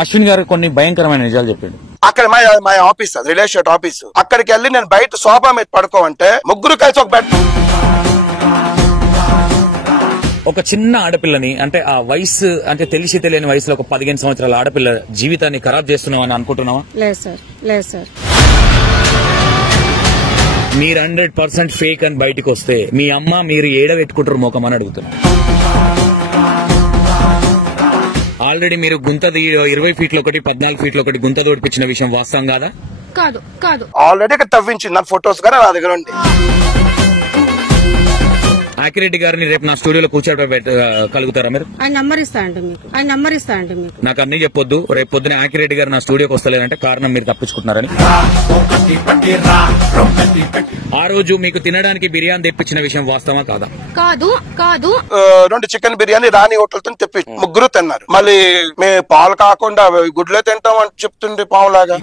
అశ్విన్ గారు కొన్ని భయంకరమైన నిజాలు చెప్పాడు. అక్కడ మా ఆఫీస్, రిలేషన్ ఆఫీస్, అక్కడికి వెళ్ళి నేను బయట సోఫా మీద పడుకోమంటే ముగ్గురు కలిసి ఒక బెడ్. ఒక చిన్న ఆడపిల్లని, అంటే ఆ వయసు, అంటే తెలిసి తెలియని వయసులో ఒక 15 సంవత్సరాల ఆడపిల్ల జీవితాన్ని ఖరాబ్ చేస్తున్నామని అనుకుంటున్నావా? లేదు సార్, లేదు సార్. మీరు 100% ఫేక్ అని బయటకు వస్తే మీ అమ్మ మీరు ఏడబెట్టుకుంటారు మోకం అని అడుగుతున్నారు. ఆల్రెడీ మీరు గుంత 20 ఫీట్ల ఒకటి 14 ఫీట్ల ఒకటి గుంత తోడిపించిన విషయం వాస్తవం కాదా? కాదు కాదు. ఆల్రెడీ తవ్వించింది, నా ఫొటోస్ కూడా నా దగ్గర ఉంది. ఆకిరెడ్డి గారిని రేపు నా స్టూడియోలో కూర్చోబెట్టగలుగుతారా మీరు? ఆయన నంబర్ ఇస్తా అంటే మీకు నాకు అన్ని చెప్పొద్దు. రేపు పొద్దున ఆకిరెడ్డి గారు నా స్టూడియోకి వస్తలేదంటే కారణం మీరు తప్పించుకుంటున్నారని. ఆ రోజు మీకు తినడానికి బిర్యానీ తెప్పించిన విషయం వాస్తవా కాదా? కాదు కాదు. 2 చికెన్ బిర్యానీ రాణి హోటల్ తో తెప్పి ముగ్గురు తిన్నారు. మళ్ళీ మేము పాలు కాకుండా గుడ్లే తింటాం అని చెప్తుండే పావులాగా.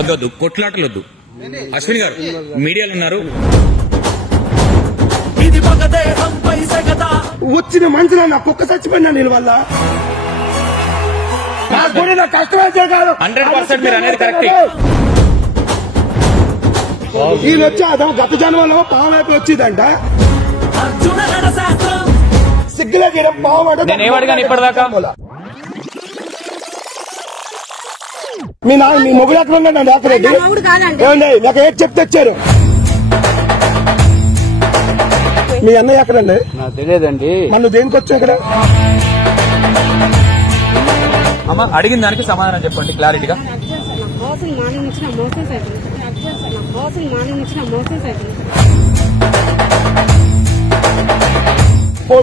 వద్దొద్దు, కొట్లాటలొద్దు. అశ్విన్ గారు మీడియాలో ఉన్నారు. వచ్చిన మనుషులు నా కుక్క చచ్చిపోయినా నీ వల్ల 100% మీరు అనేది కరెక్ట్. ఈయన వచ్చి అదో గత జన్మలో పాము వైపు వచ్చిందంట. సిగ్గులే పాము అంటే నేను ఏమడిగాను ఇప్పటిదాకా? మీ మొగుడు ఎక్కడ ఉన్నాడు? ఆకిరెడ్డి నాకు ఏం చెప్తే వచ్చారు. మీ అన్నయ్య ఎక్కడండి? నాకు తెలియదండి. మన దేనికి వచ్చా ఇక్కడ? అమ్మ అడిగిన దానికి సమాధానం చెప్పండి క్లారిటీగా.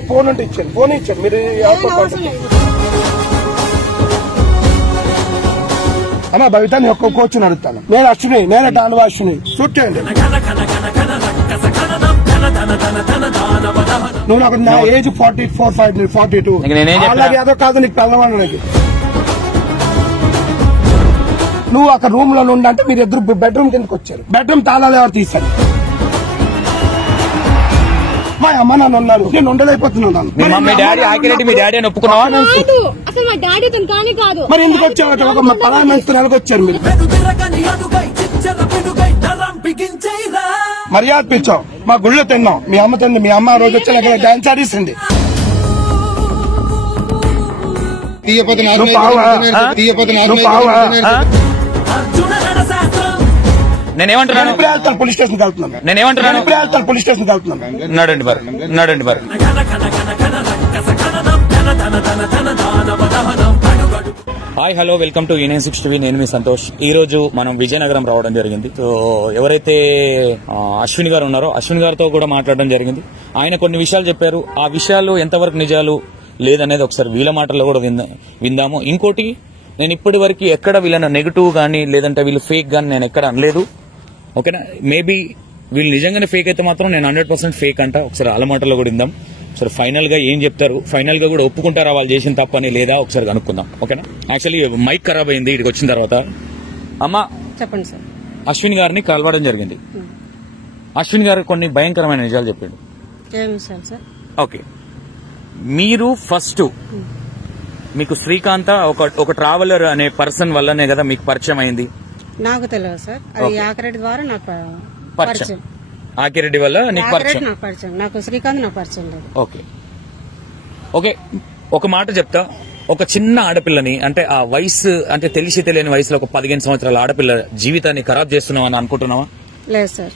ఫోన్ అంటే ఇచ్చాను, ఫోన్ ఇచ్చాను. మీరు అమ్మా భవితాన్ని ఒక్క కూర్చొని అడుగుతాను. నేను అశ్విని, నేను డాన్వా అశ్విని. చూడండి నువ్వు నాకు నా ఏజ్ 44, 42. అలాగే అదో కాదు నీకు పెళ్ళవాడు. నాకు నువ్వు అక్కడ రూమ్ లో ఉండంటే మీరు ఇద్దరు బెడ్రూమ్ కిందకి వచ్చారు. బెడ్రూమ్ తాళాలు ఎవరు తీశారు? మా అమ్మ నాన్న ఉన్నారు, నేను ఉండలేకపోతున్నాను. మీ డాడీ ఆకిరెడ్డి మీ డాడీ అని ఒప్పుకున్నావా? అసలు మా డాడీ కానీ కాదు. మరి ఎందుకు వచ్చారు? ఒక పలానా మంచి నెలకు వచ్చారు మీరు. మర్యాద పిచ్చావు. మా గుళ్ళో తిన్నాం, మీ అమ్మ తింది. మీ అమ్మ రోజు వచ్చి అక్కడ డాన్స్ ఆడిస్తుంది. నేనేమంటున్నాను? పోలీస్ స్టేషన్కి వెళ్తున్నాను. నేనేమంటున్నాను? పోలీస్ స్టేషన్కి వెళ్తున్నాను. నడండి బారు. Hi hello, welcome to E96 TV. నేను మీ సంతోష్. ఈ రోజు మనం విజయనగరం రావడం జరిగింది. సో ఎవరైతే అశ్విన్ గారు ఉన్నారో అశ్విన్ గారితో కూడా మాట్లాడడం జరిగింది. ఆయన కొన్ని విషయాలు చెప్పారు. ఆ విషయాలు ఎంతవరకు నిజాలు లేదనేది ఒకసారి వీళ్ళ మాటల్లో కూడా విందాము. ఇంకోటి, నేను ఇప్పటి వరకు ఎక్కడ వీళ్ళని నెగిటివ్ గానీ లేదంటే వీళ్ళు ఫేక్ గానీ నేను ఎక్కడ అనలేదు. ఓకేనా? మేబీ వీళ్ళు నిజంగానే ఫేక్ అయితే మాత్రం నేను 100% ఫేక్ అంట. ఒకసారి వాళ్ళ మాటల్లో కూడా విందాం. ఒకసారి ఫైనల్ గా ఏం చెప్తారు, ఫైనల్ గా కూడా ఒప్పుకుంటారా వాళ్ళు చేసిన తప్పని లేదా ఒకసారి కనుక్కుందాం. ఓకేనా? యాక్చువల్లీ మైక్ ఖరాబ్ అయింది ఇక్కడికి వచ్చిన తర్వాత. అమ్మా చెప్పండి సార్. అశ్విన్ గారిని కలవడం జరిగింది. అశ్విన్ గారు కొన్ని భయంకరమైన నిజాలు చెప్పాడు. ఏం విషయాలు సార్? ఓకే, మీరు ఫస్ట్ మీకు శ్రీకాంత ఒక ట్రావెలర్ అనే పర్సన్ వల్లనే కదా మీకు పరిచయం అయింది? నాకు తెలియదు సార్, అది ఆకిరెడ్డి ద్వారా నాకు పరిచయం. ఆకిరెడ్డి వల్ల నీకు పరిచయం? నాకు శ్రీకాంత్ నాకు పరిచయం లేదు. ఓకే, ఒక మాట చెప్తా. ఒక చిన్న ఆడపిల్లని, అంటే ఆ వయసు, అంటే తెలిసి తెలియని వయసులో ఒక 15 సంవత్సరాల ఆడపిల్ల జీవితాన్ని ఖరాబ్ చేస్తున్నావు అని అనుకుంటున్నావా? లేదు సార్.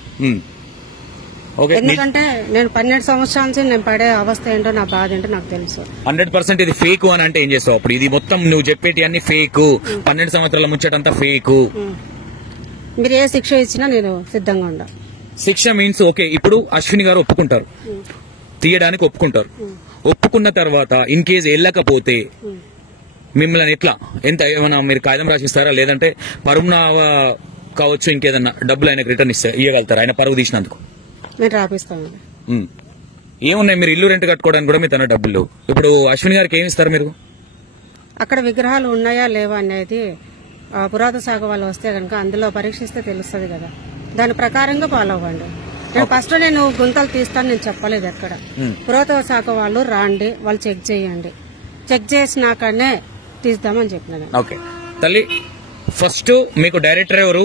ఎందుకంటే నేను 12 సంవత్సరాల నుంచి నేను పడే అవస్థ ఏంటో, నా బాధ ఏంటో నాకు తెలుసు. 100% ఇది ఫేక్ అని అంటే ఏం చేస్తావు అప్పుడు? ఇది మొత్తం నువ్వు చెప్పేటి అన్ని ఫేక్, 12 సంవత్సరాల ముచ్చటంతా ఫేక్. మీరు ఏ శిక్ష ఇచ్చినా నేను సిద్ధంగా ఉండా. శిక్ష మీన్స్ ఓకే, ఇప్పుడు అశ్విని గారు ఒప్పుకుంటారు, తీయడానికి ఒప్పుకుంటారు. ఒప్పుకున్న తర్వాత ఇన్ కేసు వెళ్ళకపోతే మిమ్మల్ని ఎట్లా, ఏమైనా మీరు కాగితం రాసిస్తారా? లేదంటే పరువునావ కావచ్చు, ఇంకేదన్నా డబ్బులు ఆయనకు రిటర్న్ ఇవ్వగలుగుతారు ఆయన పరువు తీసినందుకు? నేను రాపిస్తాను. ఏమున్నాయి, మీరు ఇల్లు రెంట్ కట్టుకోవడానికి కూడా మీ తన డబ్బులు. ఇప్పుడు అశ్విని గారికి ఏమి ఇస్తారు మీరు? అక్కడ విగ్రహాలు ఉన్నాయా లేవా అనేది పురాతన శాఖ వాళ్ళు వస్తే కనుక అందులో పరీక్షిస్తే తెలుస్తుంది కదా, దాని ప్రకారంగా ఫాలో అవ్వండి. నేను ఫస్ట్ నేను గుంతలు తీస్తాను నేను చెప్పలేదు ఎక్కడ. పురాతన శాఖ వాళ్ళు రాండి, వాళ్ళు చెక్ చేయండి, చెక్ చేసినాకనే తీద్దామని చెప్పిన. ఓకే తల్లి, ఫస్ట్ మీకు డైరెక్టర్ ఎవరు,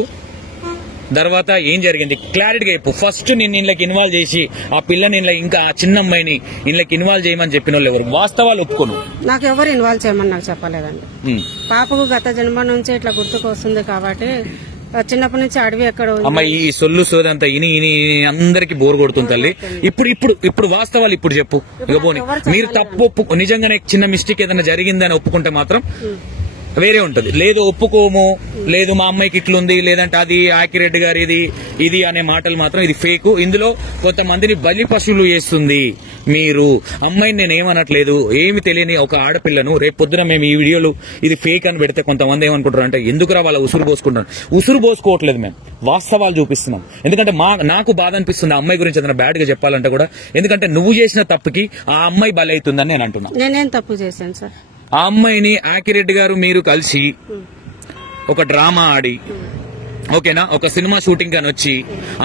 తర్వాత ఏం జరిగింది క్లారిటీగా చెప్పు. ఫస్ట్ నేను ఇంట్లోకి ఇన్వాల్వ్ చేసి ఆ పిల్లని ఇంకా ఆ చిన్న అమ్మాయిని ఇంట్లోకి ఇన్వాల్వ్ చేయమని చెప్పిన వాళ్ళు ఎవరు? వాస్తవాలు ఒప్పుకోను. నాకు ఎవరు ఇన్వాల్వ్ చేయమని నాకు చెప్పలేదండి. పాపకు గత జన్మ నుంచి ఇట్లా గుర్తుకు వస్తుంది కాబట్టి చిన్నప్పటి నుంచి అడవి ఎక్కడ అమ్మాయి ఈ సొల్లు సోదంతా ఇని అందరికి బోర్ కొడుతుంది తల్లి. ఇప్పుడు వాస్తవాలు ఇప్పుడు చెప్పు. ఇక పోనీ మీరు తప్పు నిజంగానే చిన్న మిస్టేక్ ఏదైనా జరిగిందని ఒప్పుకుంటే మాత్రం వేరే ఉంటది. లేదు ఒప్పుకోము, లేదు మా అమ్మాయికి ఇట్లుంది, లేదంటే అది యాక్యురేట్ గారు ఇది అనే మాటలు మాత్రం ఇది ఫేక్. ఇందులో కొంతమందిని బలి పశువులు చేస్తుంది మీరు. అమ్మాయిని నేను ఏమనట్లేదు, ఏమి తెలియని ఒక ఆడపిల్లను రేపు పొద్దున మేము ఈ వీడియోలు ఇది ఫేక్ అని పెడితే కొంతమంది ఏమనుకుంటారు అంటే ఎందుకురా వాళ్ళ ఉసురు పోసుకుంటారు. ఉసురు పోసుకోవట్లేదు, మేము వాస్తవాలు చూపిస్తున్నాం. ఎందుకంటే నాకు బాధ అనిపిస్తుంది ఆ అమ్మాయి గురించి ఏదైనా బ్యాడ్ గా చెప్పాలంటే కూడా. ఎందుకంటే నువ్వు చేసిన తప్పుకి ఆ అమ్మాయి బలి అవుతుందని నేను అంటున్నా. నేనేం తప్పు చేశాను సార్? ఆ అమ్మాయిని యాక్యురేట్ గారు మీరు కలిసి ఒక డ్రామా ఆడి, ఓకేనా, ఒక సినిమా షూటింగ్ అని వచ్చి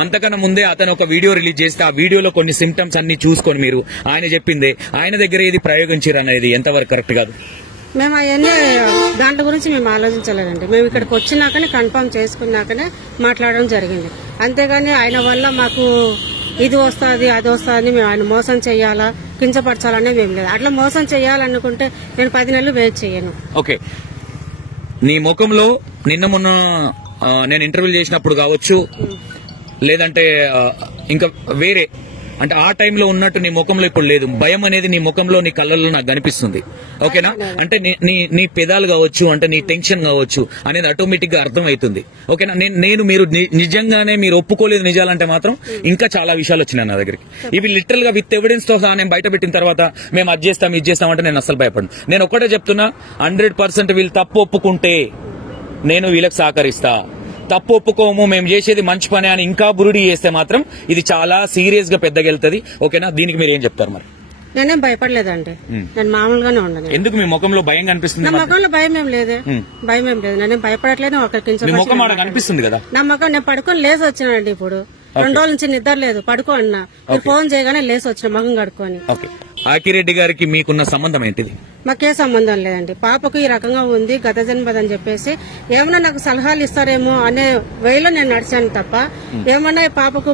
అంతకన్నా ముందే అతను ఒక వీడియో రిలీజ్ చేస్తే ఆ వీడియోలో కొన్ని సిమ్టమ్స్ అన్ని చూసుకొని మీరు ఆయన చెప్పిందే ఆయన దగ్గర ఇది ప్రయోగించారు అనేది ఎంతవరకు కరెక్ట్ కాదు? మేము అవన్నీ దాంట్లో గురించి మేము ఆలోచించలేదండి. మేము ఇక్కడికి వచ్చినాకనే కన్ఫర్మ్ చేసుకున్నాకనే మాట్లాడడం జరిగింది. అంతేగాని ఆయన వల్ల మాకు ఇది వస్తుంది అది వస్తుంది మేము ఆయన మోసం చెయ్యాలా కించపరచాలనేది ఏం లేదు. అట్లా మోసం చెయ్యాలనుకుంటే నేను 10 నెలలు వెయిట్ చేయను. ఓకే, నీ ముఖంలో నిన్న మొన్న నేను ఇంటర్వ్యూ చేసినప్పుడు కావచ్చు, లేదంటే ఇంకా వేరే అంటే ఆ టైంలో ఉన్నట్టు నీ ముఖంలో ఇప్పుడు లేదు. భయం అనేది నీ ముఖంలో నీ కళ్ళల్లో నాకు కనిపిస్తుంది. ఓకేనా, అంటే నీ పెదాలు కావచ్చు, అంటే నీ టెన్షన్ కావచ్చు అనేది ఆటోమేటిక్ గా అర్థమవుతుంది. ఓకేనా, మీరు నిజంగానే మీరు ఒప్పుకోలేదు నిజాలంటే మాత్రం ఇంకా చాలా విషయాలు వచ్చినాయి నా దగ్గరికి. ఇవి లిటరల్ గా విత్ ఎవిడెన్స్ తో సహా నేను బయట పెట్టిన తర్వాత మేము అది చేస్తాం ఇది చేస్తాం అంటే నేను అసలు భయపడను. నేను ఒక్కటే చెప్తున్నా, 100% వీళ్ళు తప్పు ఒప్పుకుంటే నేను వీళ్ళకి సహకరిస్తా. తప్పు ఒప్పుకోము, మేము చేసేది మంచి పని అని ఇంకా బురుడి చేస్తే మాత్రం ఇది చాలా సీరియస్ గా పెద్దగా వెళ్తుంది. ఓకేనా, దీనికి మీరు ఏం చెప్తారు? మరి నేనేం భయపడలేదండి, నేను మామూలుగానే ఉండను. ఎందుకు మీ ముఖంలో భయం కనిపిస్తుంది? నా ముఖంలో భయం ఏం లేదు, భయం ఏం లేదు. నేనేం భయపడట్లేదు. ముఖం ఆడ కనిపిస్తుంది కదా నా ముఖం. నేను పడుకొని లేసి వచ్చినానండి. ఇప్పుడు 2 రోజుల నుంచి నిద్ర లేదు, పడుకో అన్నా. ఫోన్ చేయగానే లేసి వచ్చిన ముఖం కడుక్కొని. ఆకిరెడ్డి గారికి మీకున్న సంబంధం ఏంటిది? మాకే సంబంధం లేదండి. పాపకు ఈ రకంగా ఉంది గత జన్మదని చెప్పేసి ఏమన్నా నాకు సలహాలు ఇస్తారేమో అనే వేలో నేను నడిచాను తప్ప ఏమన్నా పాపకు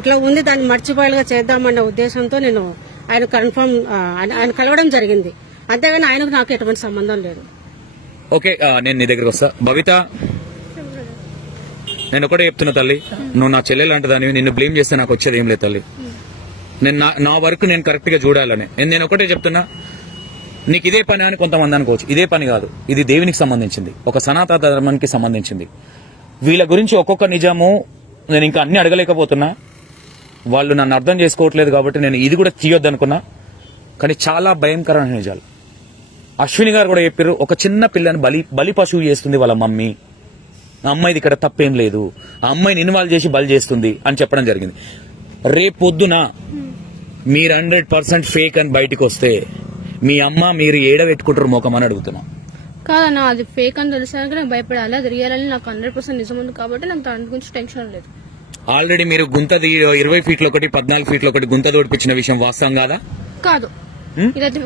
ఇట్లా ఉంది దాన్ని మర్చిపోయేలాగా చేద్దామన్న ఉద్దేశంతో నేను ఆయన కలవడం జరిగింది. అంతేగాని ఆయనకు నాకు ఎటువంటి సంబంధం లేదు. ఓకే, నేను నీ దగ్గరకు వస్తా. భవిత, నేను ఒకటే చెప్తున్నా తల్లి, నువ్వు నా చెల్లెలు అంటదానివి, నిన్ను బ్లేమ్ చేస్తే నాకు వచ్చేది ఏం లేదు తల్లి. నేను నా వర్క్ నేను కరెక్ట్ గా చూడాలని నేను ఒకటే చెప్తున్నా. నీకు ఇదే పని అని కొంతమంది అనుకోవచ్చు, ఇదే పని కాదు, ఇది దేవునికి సంబంధించింది, ఒక సనాతన ధర్మానికి సంబంధించింది. వీళ్ళ గురించి ఒక్కొక్క నిజము నేను ఇంకా అన్ని అడగలేకపోతున్నా. వాళ్ళు నన్ను అర్థం చేసుకోవట్లేదు కాబట్టి నేను ఇది కూడా తీయొద్దు అనుకున్నా. కానీ చాలా భయంకరమైన నిజాలు. అశ్విని గారు కూడా చెప్పారు, ఒక చిన్న పిల్లని బలి పశువు చేస్తుంది వాళ్ళ మమ్మీ. ఆ అమ్మాయిది ఇక్కడ తప్పేం లేదు, ఆ అమ్మాయిని ఇన్వాల్వ్ చేసి బలి చేస్తుంది అని చెప్పడం జరిగింది. రేపు పొద్దున మీరు 100% ఫేక్ అని బయటకు వస్తే మీ అమ్మ మీరు ఏడబెట్టుకుంటారు ముఖం అని అడుగుతున్నా. కాదన్నా, అది ఫేక్ అని తెలిసాక నాకు భయపడాలి. అది రియల్ అని నాకు 100% నిజం ఉంది కాబట్టి నాకు దాని గురించి టెన్షన్ లేదు. ఆల్రెడీ మీరు గుంతది 20 ఫీట్ల ఒకటి 14 ఫీట్ల ఒకటి గుంత తోడిపించిన విషయం వాస్తవం కాదా? కాదు, ఇదైతే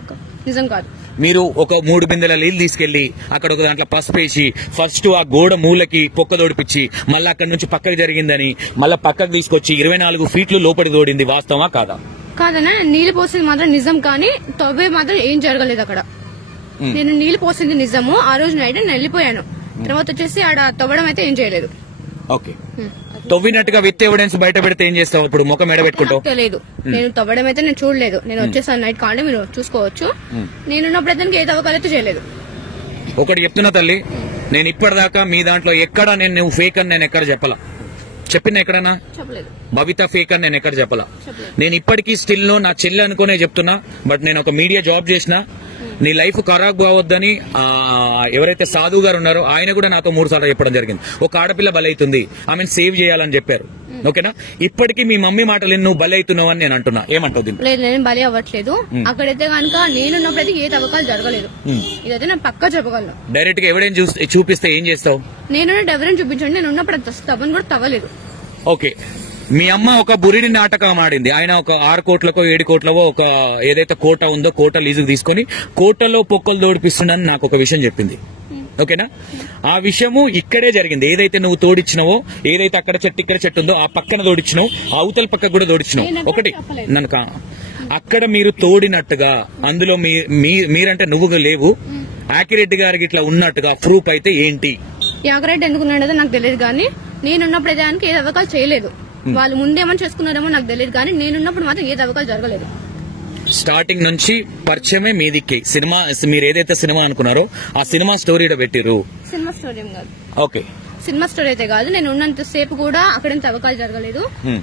నిజం కాదు. మీరు ఒక 3 బిందెల నీళ్ళు తీసుకెళ్లి అక్కడ ఒక దాంట్లో పసుపు వేసి ఫస్ట్ ఆ గోడ మూలకి పొక్క తోడిపించి మళ్ళీ అక్కడి నుంచి పక్కకు జరిగిందని మళ్ళీ పక్కకు తీసుకొచ్చి 24 ఫీట్లు లోపలి తోడింది వాస్తవమా కాదా? కాదన్నా, నీళ్లు పోసింది మాత్రం నిజం, కానీ తవ్వే మాత్రం ఏం జరగలేదు అక్కడ. నేను నీళ్లు పోసింది నిజము. ఆ రోజు నైట్ నేను వెళ్ళిపోయాను. తర్వాత వచ్చేసి ఆడ తవ్వడం అయితే ఏం చేయలేదు. ఓకే, తవ్వినట్టుగా విత్ ఎవిడెన్స్ బయట పెడితే ఏం చేస్తావు? ఇప్పుడు ముఖం ఎడబెట్టుకుంటావు? తెలియదు, నేను తవ్వడం అయితే నేను చూడలేదు. నేను వచ్చేసాను నైట్ కాంటే మీరు చూసుకోవచ్చు. నేనున్నప్పుడు అతనికి ఏ తవ్వకాలైతే చేయలేదు. ఒకటి చెప్తున్నా తల్లి, నేను ఇప్పటిదాకా మీ దాంట్లో ఎక్కడ నువ్వు ఫేక్ అని నేను ఎక్కడ చెప్పిన ఎక్కడన్నా చెప్పలేదు. భవిత ఫేక్ అని నేను ఎక్కడ చెప్పలా. నేను ఇప్పటికీ స్టిల్ నా చెల్లి అనుకునే చెప్తున్నా. బట్ నేను ఒక మీడియా జాబ్ చేసిన, నీ లైఫ్ ఖరాబ్ కావద్దని ఎవరైతే సాధు గారు ఉన్నారో ఆయన కూడా నాతో 3 సార్లు చెప్పడం జరిగింది. ఒక ఆడపిల్ల బలైతుంది, ఆమెను సేవ్ చేయాలని చెప్పారు. ఓకేనా, ఇప్పటికీ మీ మమ్మీ మాటలు నువ్వు బలైతున్నావు అని నేను అంటున్నా. ఏమంటావు దీన్ని? లేదు, నేను బలి అవ్వట్లేదు. అక్కడైతే కనుక నేనున్నప్పుడైతే ఏ తవ్వకాలు జరగలేదు. ఇదైతే నేను పక్కా చెప్పగలను. డైరెక్ట్ గా ఎవిడెన్స్ చూపిస్తే ఏం చేస్తావు? నేను ఎవిడెన్స్ చూపించండి. నేను ఉన్నప్పుడు తవ్వని కూడా తవ్వలేదు. ఓకే, మీ అమ్మ ఒక బురిడి నాటకం ఆడింది. ఆయన ఒక 6 కోట్లకో 7 కోట్లవో ఒక ఏదైతే కోట ఉందో కోట లీజుకు తీసుకొని కోటలో పొక్కలు తోడిపిస్తున్నాను నాకు ఒక విషయం చెప్పింది. ఓకేనా? ఆ విషయము ఇక్కడే జరిగింది. ఏదైతే నువ్వు తోడిచ్చినావో, ఏదైతే అక్కడ చెట్టు ఇక్కడ చెట్టు ఉందో ఆ పక్కన తోడిచ్చినావు, ఆ అవతల పక్క కూడా తోడిచ్చినావు. ఒకటి నన్ను అక్కడ మీరు తోడినట్టుగా అందులో మీరంటే నువ్వు లేవు, యాకిరెడ్డి గారికి ఇట్లా ఉన్నట్టుగా ప్రూఫ్ అయితే ఏంటి? యాకిరెడ్డి ఎందుకున్నాడో నాకు తెలియదు, కానీ నేనున్నప్పుడు దానికి ఏ తవ్వకాలు చేయలేదు. వాళ్ళు ముందేమని చేసుకున్నారేమో నాకు తెలియదు, కానీ నేనున్నప్పుడు మాత్రం ఏ తవ్వకాలు జరగలేదు. స్టార్టింగ్ నుంచి పరిచయమే మీదికి. సినిమా మీరు ఏదైతే సినిమా అనుకున్నారో ఆ సినిమా స్టోరీ పెట్టిరు. సినిమా స్టోరీ ఏం కాదు. ఓకే, సినిమా స్టోరీ అయితే కాదు. నేను ఉన్నంత సేపు కూడా అక్కడ తవ్వకాలు జరగలేదు.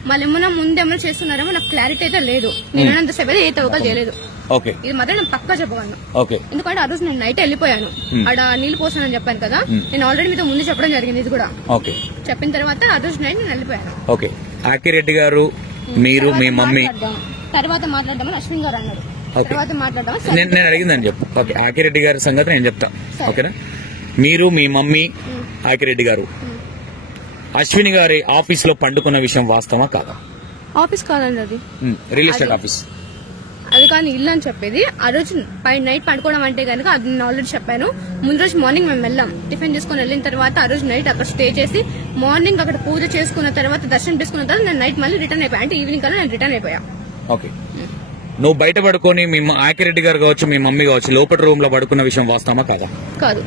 మళ్ళీ ఏమన్నా ముందేమన్నా చేస్తున్నారేమో నాకు క్లారిటీ అయితే లేదు. నేను ఉన్నంత సేపు అయితే ఏ తవ్వకాలు చేయలేదు. ఓకే, ఇది మాత్రం నేను పక్కా చెప్పగలను. ఓకే, ఎందుకంటే ఆ రోజు నేను నైట్ వెళ్ళిపోయాను. ఆడ నీళ్లు పోసానని చెప్పాను కదా, నేను ఆల్రెడీ మీతో ముందు చెప్పడం జరిగింది. ఇది కూడా ఓకే చెప్పిన తర్వాత ఆ రోజు నైట్ నేను వెళ్ళిపోయాను. ఓకే, యాకిరెడ్డి గారు మీరు మీ మమ్మీ తర్వాత మాట్లాడదామని అశ్విన్ గారు అన్నారు. తర్వాత మాట్లాడదామని నేను అడిగిందని చెప్పు. ఓకే, యాకిరెడ్డి గారి సంగతి నేను చెప్తా. ఓకేనా? మీరు మీ మమ్మీ యాకిరెడ్డి గారు అశ్విని గారి ఆఫీస్ లో పండుకున్న విషయం వాస్తవమా కాదా? ఆఫీస్ కాదండి, అది రియల్ ఎస్టేట్ ఆఫీస్. అది కానీ ఇల్లు అని చెప్పేది. ఆ రోజు నైట్ పండుకోవడం అంటే కనుక అది నేను ఆల్రెడీ చెప్పాను. ముందు రోజు మార్నింగ్ మేము వెళ్ళాం, టిఫిన్ చేసుకుని వెళ్ళిన తర్వాత ఆ రోజు నైట్ అక్కడ స్టే చేసి మార్నింగ్ అక్కడ పూజ చేసుకున్న తర్వాత దర్శనం చేసుకున్న తర్వాత నేను నైట్ మళ్ళీ రిటర్న్ అయిపోయా. అంటే ఈవినింగ్ కల్లా నేను రిటర్న్ అయిపోయా. ఓకే, నువ్వు బయట పడుకొని మీ యాకిరెడ్డి గారు కావచ్చు, మీ మమ్మీ కావచ్చు లోపల రూమ్ లో పడుకున్న విషయం వాస్తవమా కాదా? కాదు.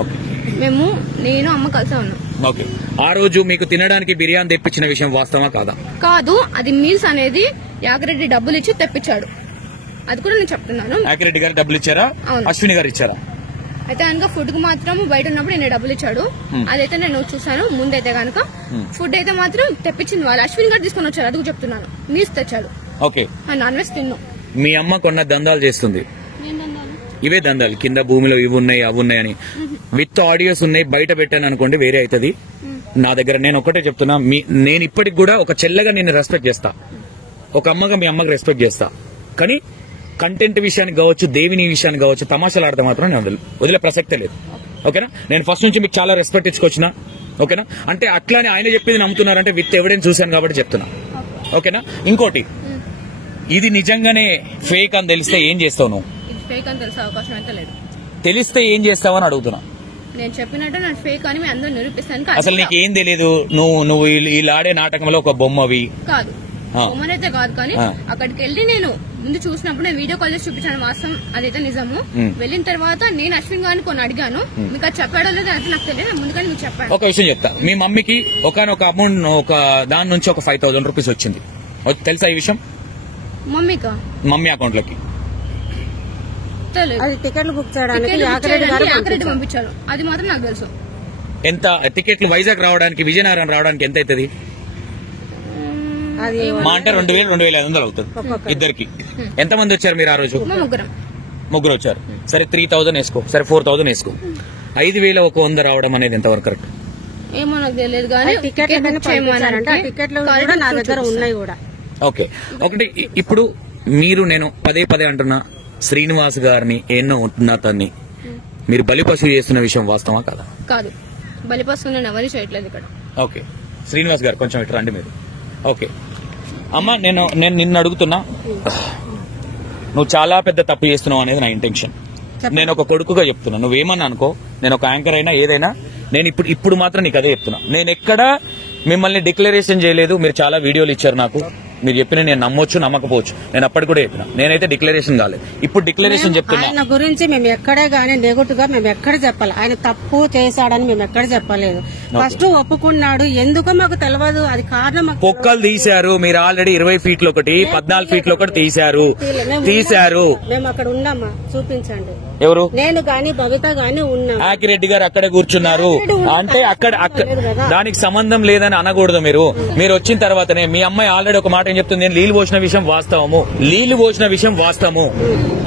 ఓకే, నేను అమ్మ కలిసే ఉన్నాం. ఓకే, ఆ రోజు మీకు తినడానికి బిర్యానీ తెప్పించిన విషయం వాస్తవమా కాదా? కాదు, అది మీల్స్ అనేది యాకిరెడ్డి డబ్బులు ఇచ్చి తెప్పించాడు. అది కూడా నేను చెప్తున్నాను. యాకిరెడ్డి గారు డబ్బులు ఇచ్చారా? అశ్విని గారు ఇచ్చారా? అయితే కనుక ఫుడ్ కు మాత్రం బయట ఉన్నప్పుడు నేను డబ్బులు ఇచ్చాడు. అదైతే నేను చూసాను. ముందైతే కనుక ఫుడ్ అయితే మాత్రం తెప్పించింది వాళ్ళు. అశ్విన్ గారు తీసుకొని వచ్చారు, అది చెప్తున్నాను. మీల్స్ తెచ్చాడు. ఓకే, నాన్ వెజ్ తిన్నాం. మీ అమ్మ కొన్న దందాలు చేస్తుంది. ఇవే దందాలు, కింద భూమిలో ఇవి ఉన్నాయి అవి ఉన్నాయని విత్ ఆడియోస్ ఉన్నాయి. బయట పెట్టాను అనుకోండి వేరే అవుతుంది. నా దగ్గర నేను ఒకటే చెప్తున్నా, నేను ఇప్పటికి కూడా ఒక చెల్లెగా నేను రెస్పెక్ట్ చేస్తా, ఒక అమ్మగా మీ అమ్మకి రెస్పెక్ట్ చేస్తా. కానీ కంటెంట్ విషయానికి కావచ్చు, దేవుని విషయానికి కావచ్చు, తమాషాలు ఆడితే మాత్రం నేను వదిలే ప్రసక్తే లేదు. ఓకేనా? నేను ఫస్ట్ నుంచి మీకు చాలా రెస్పెక్ట్ ఇచ్చుకొచ్చిన. ఓకేనా? అంటే అట్లానే ఆయన చెప్పింది నమ్ముతున్నారంటే విత్ ఎవిడెన్స్ చూశాను కాబట్టి చెప్తున్నా. ఓకేనా? ఇంకోటి, ఇది నిజంగానే ఫేక్ అని తెలిస్తే ఏం చేస్తావు నువ్వు? ఫేక్ అని తెలిసే అవకాశం అయితే లేదు. తెలిస్తే ఏం చేస్తావని అడుగుతున్నా. నేను చెప్పినట్టు నేను ఫేక్ అని మీ అందరూ నిరూపిస్తాను. అసలు నీకు ఏం తెలియదు, నువ్వు వీళ్ళాడే నాటకంలో ఒక బొమ్మవి కాదు. బొమ్మనైతే కాదు, కానీ అక్కడికి వెళ్ళి నేను ముందు చూసినప్పుడు నేను వీడియో కాల్ చేసి చూపించాను. వాస్తవం అదైతే నిజము. వెళ్ళిన తర్వాత నేను అశ్విన్ గారిని కొన్ని అడిగాను. మీకు అది చెప్పాడో లేదో అంటే నాకు తెలియదు, ముందుగానే మీకు చెప్పాను. ఒక విషయం చెప్తా, మీ మమ్మీకి ఒక అమౌంట్ ఒక దాని నుంచి ఒక 5,000 రూపీస్ వచ్చింది, తెలుసా ఈ విషయం? మమ్మీ అకౌంట్ లోకి టికెట్లు బుక్ చేయడానికి యాకిరెడ్డి పంపించారు, అది మాత్రం నాకు తెలుసు. ఎంత టికెట్లు వైజాగ్ రావడానికి, విజయనగరం రావడానికి ఎంత అవుతుంది? మా అంటే 2,000 2,500 అవుతుంది ఇద్దరికి. ఎంతమంది వచ్చారు మీరు ఆ రోజు? ముగ్గురు వచ్చారు. సరే 3,000 వేసుకో, సరే 4,000 వేసుకో. 5,000 ఒక 100 రావడం అనేది ఎంతవరకు కరెక్ట్? ఏమో నాకు తెలియదు, కానీ టికెట్లు కూడా నా దగ్గర ఉన్నాయి కూడా. ఓకే, ఒకటి ఇప్పుడు నేను పదే అంటున్నా, శ్రీనివాస్ గారిని ఎన్నో ఉన్నతాన్ని మీరు బలిపశువు చేస్తున్న విషయం వాస్తవా కాదా? కాదు, బలిపశువు నేను ఎవరు చేయట్లేదు ఇక్కడ. ఓకే, శ్రీనివాస్ గారు కొంచెం ఇటు రండి మీరు. ఓకే అమ్మ, నేను నిన్ను అడుగుతున్నా, నువ్వు చాలా పెద్ద తప్పు చేస్తున్నావు అనేది నా ఇంటెన్షన్. నేను ఒక కొడుకుగా చెప్తున్నా, నువ్వేమన్నా అనుకో, నేను ఒక యాంకర్ అయినా ఏదైనా, నేను ఇప్పుడు మాత్రం నీకు అదే చెప్తున్నా. నేను ఎక్కడా మిమ్మల్ని డిక్లరేషన్ చేయలేదు. మీరు చాలా వీడియోలు ఇచ్చారు నాకు, మీరు చెప్పిన నేను నమ్మొచ్చు నమ్మకపోవచ్చు, నేను అప్పటికి కూడా చెప్పిన, నేనైతే డిక్లరేషన్ కాలేదు. ఇప్పుడు డిక్లరేషన్ చెప్తున్నా. ఆయన గురించి మేము ఎక్కడే గానీ నెగటివ్ గా మేము ఎక్కడ చెప్పాలి, ఆయన తప్పు చేశాడని మేము ఎక్కడ చెప్పలేదు. ఫస్ట్ ఒప్పుకున్నాడు, ఎందుకో మాకు తెలియదు, అది కారణం. పొక్కలు తీశారు మీరు, ఆల్రెడీ 20 ఫీట్లు ఒకటి 14 ఫీట్లు ఒకటి తీశారు. మేము అక్కడ ఉన్నామా, చూపించండి. ఎవరు? నేను గాని భవిత గాని ఉన్నాం. యాకిరెడ్డి గారు అక్కడే కూర్చున్నారు అంటే అక్కడ దానికి సంబంధం లేదని అనకూడదు. మీరు వచ్చిన తర్వాతనే మీ అమ్మాయి ఆల్రెడీ ఒక మాట ఏం చెప్తుంది, నేను నీళ్లు పోసిన విషయం వాస్తవము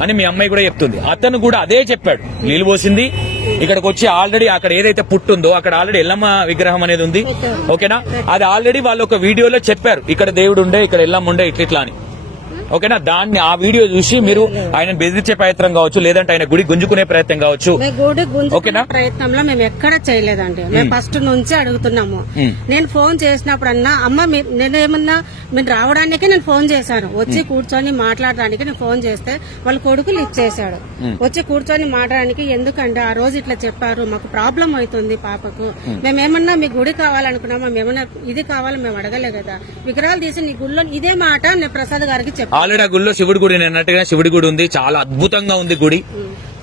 అని మీ అమ్మాయి కూడా చెప్తుంది. అతను కూడా అదే చెప్పాడు, నీళ్లు పోసింది ఇక్కడికి వచ్చి ఆల్రెడీ అక్కడ ఏదైతే పుట్టుందో అక్కడ ఆల్రెడీ ఎల్లమ్మ విగ్రహం అనేది ఉంది. ఓకేనా? అది ఆల్రెడీ వాళ్ళు ఒక వీడియోలో చెప్పారు, ఇక్కడ దేవుడు ఉండే, ఇక్కడ ఎల్లమ్మ ఉండే, ఇట్లా అని. ఓకేనా. దాన్ని ఆ వీడియో చూసి మీరు ఆయన బెదిరించే ప్రయత్నం కావచ్చు, లేదంటే ఆయన గుడి గుంజుకునే ప్రయత్నం కావచ్చు. గుడి గుంజుకునే ప్రయత్నంలో మేము ఎక్కడ చేయలేదండి. మేము ఫస్ట్ నుంచి అడుగుతున్నాము. నేను ఫోన్ చేసినప్పుడన్నా అమ్మ నేనేమన్నా మీరు రావడానికి నేను ఫోన్ చేశాను, వచ్చి కూర్చొని మాట్లాడడానికి నేను ఫోన్ చేస్తే వాళ్ళ కొడుకు లిఫ్ట్ చేశాడు. వచ్చి కూర్చొని మాట్లాడడానికి ఎందుకంటే ఆ రోజు ఇట్లా చెప్పారు, మాకు ప్రాబ్లం అవుతుంది పాపకు, మేమేమన్నా మీ గుడి కావాలనుకున్నామా, మేమన్నా ఇది కావాలి మేము అడగలే కదా, విగ్రహాలు తీసి నీ గుళ్ళో ఇదే మాట నేను ప్రసాద్ గారికి చెప్పాను. ఆల్రెడీ ఆ గుడిలో శివుడి గుడి అన్నట్టుగా శివుడి గుడి ఉంది, చాలా అద్భుతంగా ఉంది గుడి,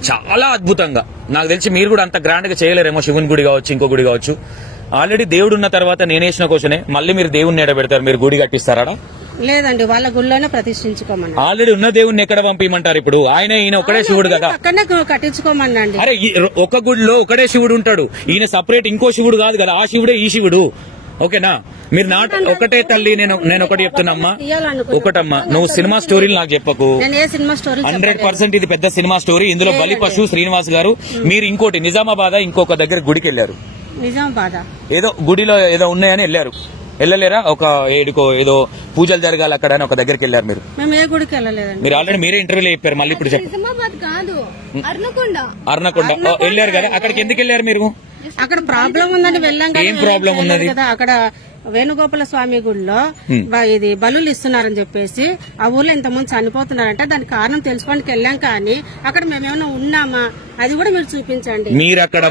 చాలా అద్భుతంగా. నాకు తెలిసి మీరు కూడా అంత గ్రాండ్ గా చేయలేరేమో, శివుని గుడి కావచ్చు ఇంకో గుడి కావచ్చు. ఆల్రెడీ దేవుడు ఉన్న తర్వాత నేనేసిన క్వశ్చనే, మళ్ళీ మీరు దేవుడిని ఎడబెడతారు, మీరు గుడి కట్టిస్తారా? లేదండి, వాళ్ళ గుళ్ళోనే ప్రతిష్ఠించుకోమని. ఆల్రెడీ ఉన్న దేవుడిని ఎక్కడ పంపించమంటారు? ఇప్పుడు ఈయన ఒకడే శివుడు కదా, అక్కడనే కట్టించుకోమనండి. అరే ఒక గుడిలో ఒకడే శివుడు ఉంటాడు, ఈయన సపరేట్ ఇంకో శివుడు కాదు కదా, ఆ శివుడే ఈ శివుడు. ఓకేనా. మీరు ఒకటే తల్లి. నేను ఒకటి చెప్తున్నామ్మా, ఒకటమ్మా, నువ్వు సినిమా స్టోరీలు నాకు చెప్పకు. 100% ఇది పెద్ద సినిమా స్టోరీ. ఇందులో బలి పశు శ్రీనివాస్ గారు, మీరు ఇంకోటి నిజామాబాద్ ఇంకొక దగ్గర గుడికి వెళ్ళారు, నిజామాబాద్ ఏదో గుడిలో ఏదో ఉన్నాయని వెళ్ళారు, వెళ్ళలేరా? ఒక ఏడుకో ఏదో పూజలు జరగాలి అక్కడ అని ఒక దగ్గరికి వెళ్ళారు మీరు. మేము ఏ గుడికి వెళ్ళలేదండి. మీరు ఆల్రెడీ మీరే ఇంటర్వ్యూలో చెప్పారు, మళ్ళీ ఇప్పుడు అర్నకొండ వెళ్ళారు కదా, అక్కడికి ఎందుకు వెళ్ళారు మీరు? అక్కడ ప్రాబ్లం ఉందని వెళ్ళాం. ఏం ప్రాబ్లం ఉన్నది కదా అక్కడ వేణుగోపాల స్వామి గుడిలో ఇది బలులు ఇస్తున్నారని చెప్పేసి ఆ ఊర్లో ఇంతమంది చనిపోతున్నారంటే దానికి కారణం తెలుసుకోవడానికి వెళ్ళాం. కానీ అక్కడ మేమేమైనా ఉన్నామా అది కూడా మీరు చూపించండి. మీరు అక్కడ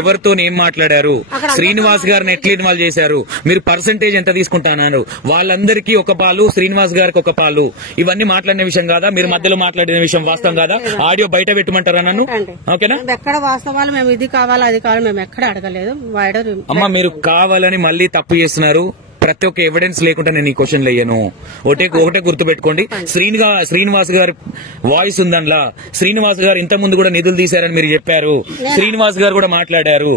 ఎవరితో ఏం మాట్లాడారు? శ్రీనివాస్ గారిని ఎట్లా ఇన్వాల్వ్ చేశారు? మీరు పర్సంటేజ్ ఎంత తీసుకుంటున్నారు? వాళ్ళందరికీ ఒక పాలు, శ్రీనివాస్ గారికి ఒక పాలు, ఇవన్నీ మాట్లాడిన విషయం కాదా? మీరు మధ్యలో మాట్లాడిన విషయం వాస్తవం కాదా? ఆడియో బయట పెట్టమంటారా నన్ను? ఓకేనా. ఎక్కడ వాస్తవాలు మేము ఇది కావాలా అది కావాలి మేము ఎక్కడ అడగలేదు. అమ్మ మీరు కావాలని మళ్ళీ తప్పు చేస్తున్నారు. ప్రతి ఒక్క ఎవిడెన్స్ లేకుండా నేను ఈ క్వశ్చన్లు అయ్యాను. ఒకటే గుర్తుపెట్టుకోండి, శ్రీనివాస్ గారి వాయిస్ ఉందన్లా. శ్రీనివాస్ గారు ఇంత ముందు కూడా నిధులు తీశారని మీరు చెప్పారు, శ్రీనివాస్ గారు కూడా మాట్లాడారు.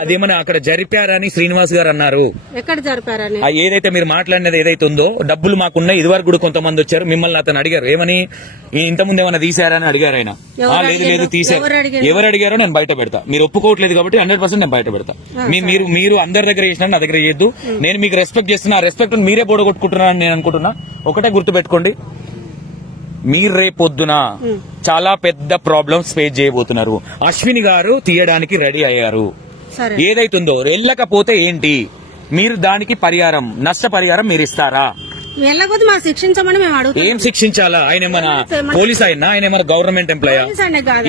అదేమన్నా అక్కడ జరిపారని శ్రీనివాస్ గారు అన్నారు. ఎక్కడ జరిపారని? ఏదైతే మీరు మాట్లాడినది ఏదైతే ఉందో, డబ్బులు మాకున్నాయి, ఇదివరకు కూడా కొంతమంది వచ్చారు, మిమ్మల్ని అతను అడిగారు ఏమని, ఇంత ముందు ఏమైనా తీశారని అడిగారు ఆయన. లేదు తీశారు. ఎవరు అడిగారో నేను బయట పెడతా. మీరు ఒప్పుకోవట్లేదు కాబట్టి 100% నేను బయట పెడతా. మీరు అందరి దగ్గర చేసినా నా దగ్గర చేయొద్దు. నేను మీకు రెస్పెక్ట్ చేస్తున్నా, ఆ రెస్పెక్ట్ మీరే బోడగొట్టుకుంటున్నారని నేను అనుకుంటున్నా. ఒకటే గుర్తుపెట్టుకోండి, మీరు రేపొద్దున చాలా పెద్ద ప్రాబ్లమ్స్ ఫేస్ చేయబోతున్నారు. అశ్విని గారు తీయడానికి రెడీ అయ్యారు. ఏదైతుందో వెళ్ళకపోతే ఏంటి, మీరు దానికి పరిహారం, నష్టపరిహారం మీరు ఇస్తారా? వెళ్ళకపోతే మా శిక్షించమని మేము అడుగుతాం. ఏం శిక్షించాలా? ఆయన ఏమన్నా పోలీస్ అయినా, ఆయన ఏమన్నా గవర్నమెంట్ ఎంప్లాయా?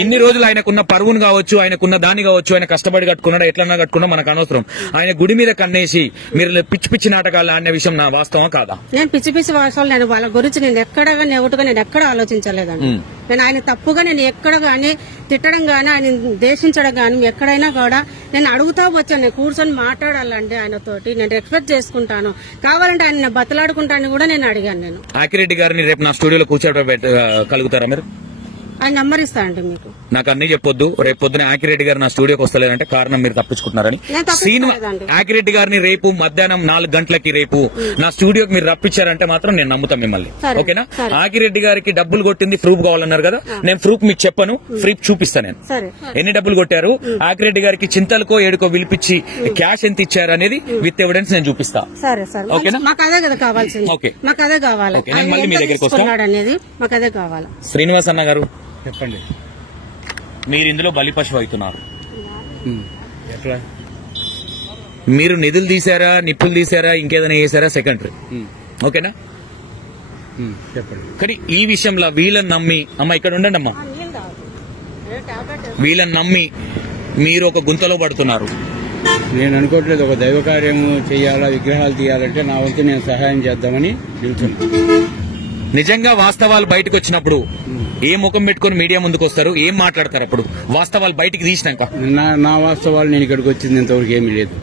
ఇన్ని రోజులు ఆయనకున్న పరువును కావచ్చు, ఆయనకున్న దాన్ని కావచ్చు, ఆయన కష్టపడి కట్టుకున్నాడా, ఎట్లన్నా కట్టుకున్నా మనకు అనవసరం. ఆయన గుడి మీద కన్నేసి మీరు పిచ్చి నాటకాలు అనే విషయం నా వాస్తవం కాదా? నేను పిచ్చి వాస్తవాలు నేను వాళ్ళ గురించి నేను ఎక్కడ ఆలోచించలేదండి. నేను ఆయన తప్పుగా నేను ఎక్కడ గానీ తిట్టడం గానీ ఆయన దేశించడం గానీ ఎక్కడైనా కూడా నేను అడుగుతా వచ్చాను. నేను కూర్చొని మాట్లాడాలండి ఆయనతోటి, నేను ఎక్స్పెక్ట్ చేసుకుంటాను. కావాలంటే ఆయన బతలాడుకుంటాను కూడా నేను అడిగాను. నేను ఆకిరెడ్డి గారిని రేపు నా స్టూడియోలో కూర్చోబెట్టగలుగుతారా మీరు? ఆయన నంబర్ ఇస్తా అండి మీకు. నాకు అన్ని చెప్పొద్దు. రేపు పొద్దున ఆకిరెడ్డి గారు నా స్టూడియోకి వస్తలేదంటే కారణం మీరు తప్పించుకుంటున్నారని. ఆకిరెడ్డి గారిని రేపు మధ్యాహ్నం 4 గంటలకి రేపు నా స్టూడియోకి మీరు రప్పించారంటే మాత్రం నేను నమ్ముతాం మిమ్మల్ని. ఓకేనా. ఆకిరెడ్డి గారికి డబ్బులు కొట్టింది ప్రూఫ్ కావాలన్నారు కదా, నేను ప్రూఫ్ మీకు చెప్పను, ప్రూఫ్ చూపిస్తాను. నేను ఎన్ని డబ్బులు కొట్టారు, ఆకిరెడ్డి గారికి చింతలకో ఏడుకో పిలిపించి క్యాష్ ఎంత ఇచ్చారు అనేది విత్ ఎవిడెన్స్ నేను చూపిస్తా. ఓకేనా. మాకు అదే కదా కావాల్సింది. ఓకే, మాకు అదే కావాలి. మళ్ళీ మీ దగ్గరికి వస్తాను అనేది మాకు అదే కావాలి. శ్రీనివాస్ అన్న గారు చెప్పండి. మీరు ఇందులో బలి పశువు అవుతున్నారు. మీరు నిధులు తీసారా, నిప్పులు తీసారా, ఇంకేదైనా చేశారా సెకండరీ. ఓకేనా. చెప్పండి. కానీ ఈ విషయంలో వీళ్ళని నమ్మి, అమ్మ ఇక్కడ ఉండండి అమ్మా, వీళ్ళని నమ్మి మీరు ఒక గుంతలో పడుతున్నారు. నేను అనుకోవట్లేదు ఒక దైవ కార్యము చేయాలా, విగ్రహాలు తీయాలంటే నా వంతు నేను సహాయం చేద్దామని వెళ్తున్నాను. నిజంగా వాస్తవాలు బయటకు వచ్చినప్పుడు ఏ ముఖం పెట్టుకుని మీడియా ముందుకు వస్తారు, ఏం మాట్లాడతారు? అప్పుడు వాస్తవాలు బయటికి తీసినాక నా వాస్తవాలు నేను ఇక్కడికి వచ్చింది ఇంతవరకు ఏమీ లేదు.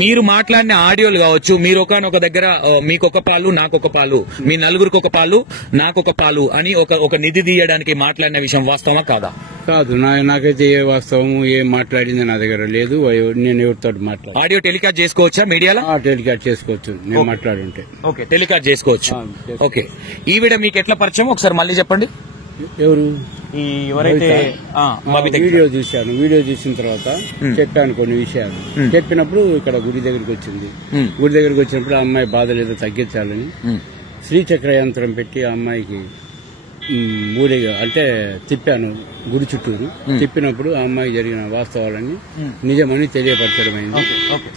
మీరు మాట్లాడిన ఆడియోలు కావచ్చు, మీరు ఒకనొక దగ్గర మీకొక పాలు నాకొక పాలు, మీ నలుగురికి ఒక పాలు నాకొక పాలు అని ఒక నిధి తీయడానికి మాట్లాడిన విషయం వాస్తవమా కాదా? కాదు, నాకైతే ఏ వాస్తవము ఏం మాట్లాడింది నా దగ్గర లేదు. నేను ఎవరితో మాట్లాడు. ఆడియో టెలికాస్ట్ చేసుకోవచ్చా మీడియాలో? టెలికాస్ట్ చేసుకోవచ్చు నేను మాట్లాడుంటే. ఓకే, టెలికాస్ట్ చేసుకోవచ్చు. ఓకే, ఈవిడ మీకు ఎట్లా పరిచయం ఒకసారి మళ్ళీ చెప్పండి. ఎవరు? ఎవరైతే వీడియో చూశాను. వీడియో చూసిన తర్వాత చెప్పాను కొన్ని విషయాలు. చెప్పినప్పుడు ఇక్కడ గుడి దగ్గరికి వచ్చింది. గుడి దగ్గరికి వచ్చినప్పుడు ఆ అమ్మాయి బాధ లేదో తగ్గించాలని శ్రీచక్ర యంత్రం పెట్టి ఆ అమ్మాయికి ఊరేగా అంటే తిప్పాను గుడి చుట్టూరు. తిప్పినప్పుడు ఆ అమ్మాయికి జరిగిన వాస్తవాలన్నీ నిజమని తెలియపరచడమైంది.